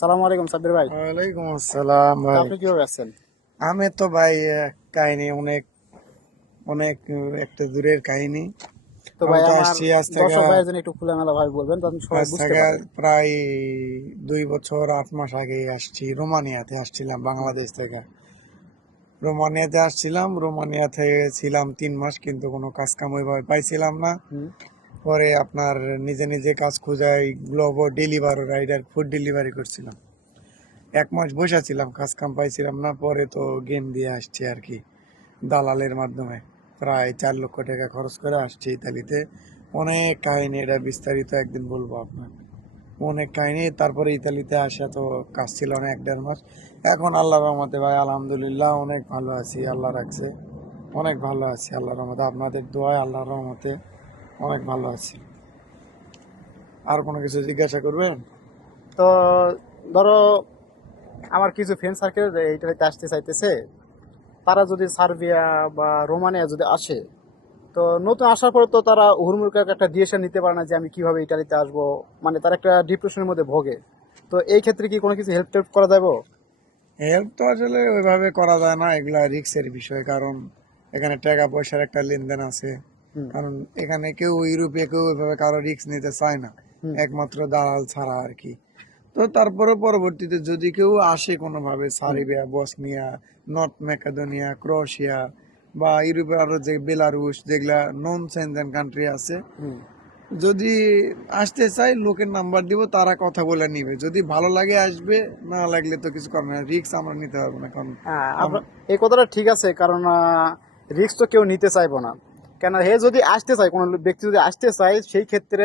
সালামু আলাইকুম সাব্বির ভাই। ওয়ালাইকুম আসসালাম তো ভাই। আপনি কিভাবে আছেন? আমি তো ভাই কাহিনী অনেক অনেক একটা দূরের কাহিনী। তো আমি ভাই তো আমার আসছি দর্শক ভাইয়ের জন্য একটু খোলামেলা ভাবে বলবেন যাতে সবাই আজ বুঝতে থেকে পারে। প্রায় 2 বছর 8 মাস আগে আসছি। রোমানিয়াতে আসছিলাম হুম, বাংলাদেশ থেকে। রোমানিয়াতে আসছিলাম, রোমানিয়াতে ছিলাম 3 মাস, কিন্তু কোনো কাজ কাম ওইভাবে পাইছিলাম না। হুম। পরে আপনার নিজে নিজে কাজ খুঁজাই, Glovo delivery rider food delivery করছিলাম। 1 মাস বসে ছিলাম, কাজ কাম পাইছিলাম না। পরে তো গেম দিয়ে আসছি আর কি, দালালের মাধ্যমে। প্রায় 4 লক্ষ টাকা খরচ করে আসছি ইতালিতে। অনেক কাহিনী, এটা বিস্তারিত একদিন বলবো আপনার। অনেক কাহিনী। তারপরে ইতালিতে আসা তো কাজ ছিল না 1-1.5 মাস। এখন আল্লাহর রহমতে ভাই আলহামদুলিল্লাহ অনেক ভালো আছি, আল্লাহ রাখছে। অনেক ভালো আছি আল্লাহর রহমতে, আপনাদের দোয়ায় আল্লাহর রহমতে অনেক ভালো আছি। আর কোনো কিছু জিজ্ঞাসা করবেন? তো ধরো আমার কিছু ফ্রেন্ড সার্কেল এইটাতে আসতে চাইতেছে, তারা যদি সার্বিয়া বা রোমানিয়া যদি আসে, তো নতুন আসার পরে তো তারা হুড়মুড় করে একটা ডিসিশন নিতে পারে না যে আমি কিভাবে ইটালিতে আসবো। মানে তারা একটা ডিপ্রেশনের মধ্যে ভোগে। তো এই ক্ষেত্রে কি কোনো কিছু হেল্প টেল্প করা যাবে? হেল্প তো আসলে ওইভাবে করা যায় না, এগুলা রিক্সের বিষয়। কারণ এখানে টাকা পয়সার একটা লেনদেন আছে। হুম, কারণ এখানে কেউ ইউরোপে কেউ ওইভাবে কারো রিক্স নিতে চায় না, হুম, একমাত্র দালাল ছাড়া আর কি। তো তারপরে পরবর্তীতে যদি কেউ আসে কোনোভাবে, হুম, সার্বিয়া, বসনিয়া, নর্থ ম্যাকেডোনিয়া, ক্রোয়েশিয়া, বা ইউরোপের আরো যে বেলারুশ, যেগুলা নন সেনজেন কান্ট্রি আছে, হুম। যদি আসতে চাই লোকের নাম্বার দিব, তারা কথা বলে নিবে। যদি ভালো লাগে আসবে, না লাগলে তো কিছু করার না, রিক্স আমরা নিতে পারবো না। কারণ হ্যাঁ, আম- এই কথাটা ঠিক আছে, কারণ রিস্ক তো কেউ নিতে চাইবো না। কেন, হে যদি আসতে চায়, কোনো ব্যক্তি যদি আসতে চায়, সেই ক্ষেত্রে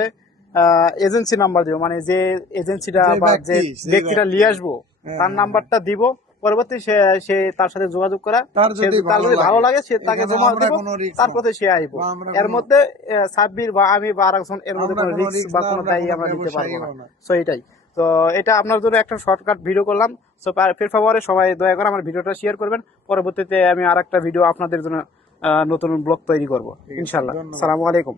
এজেন্সি নাম্বার দিব, মানে যে এজেন্সিটা যে বা যে ব্যক্তি সেই ব্যক্তিটা ব্যক্তি নিয়ে আসবো, হ্যাঁ, তার হ্যাঁ, হ্যাঁ। নাম্বারটা দিব। পরবর্তী সে সে তার সাথে যোগাযোগ করা। তার সে যদি তার ভালো যদি ভালো লাগে, লাগে সে তাকে এখানে জমা আমরা দিব। কোনো রিক্স না, তারপরে সে আইবো। বা আমরা এর কোনো মধ্যে সাব্বির বা আমি বা আরেকজন, এর মধ্যে আমরা কোনো কোনো রিস্ক রিক্স বা না, কোনো আমরা দায়ী কোনো আমরা নিতে পারবো না। ব্যবসায়ীও না। সো এটাই। তো এটা আপনার জন্য একটা শর্টকাট ভিডিও করলাম। সো ফের ফেব্রুয়ারি সবাই দয়া করে আমার ভিডিওটা শেয়ার করবেন। পরবর্তীতে আমি আর একটা ভিডিও আপনাদের জন্য নতুন ব্লগ তৈরি করব ঠিক আছে, ইনশাল্লাহ। ধন্যবাদ। সালামু আলাইকুম।